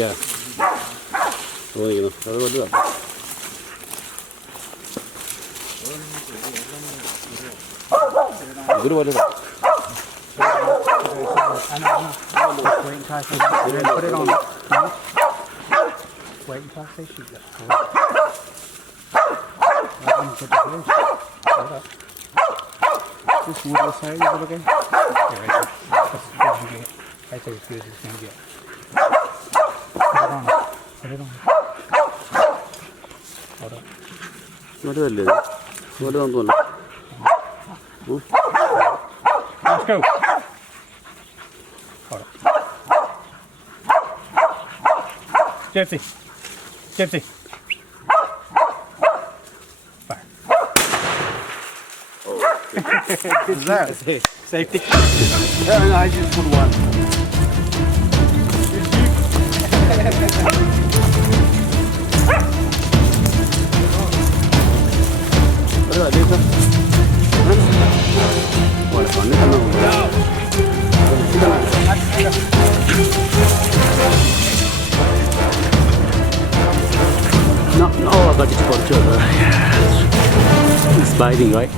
Yeah. തോന്നിക്കുന്നു അത് വലുതാണ്. ഇതൊരു വലുതാണ്. Wait until I say shoot that. This wood side is okay? Yeah, right there. Right there is good as it's going to get. Put it on. Put it on. Hold up. വലുതല്ലേ ഇത്? വലുതാന്ന് തോന്നുന്നു. Let's go. Hold up. Gypsy. Gypsy. Fire. What is that? Safety. I just put one. No, I got this one too. It's biting, right?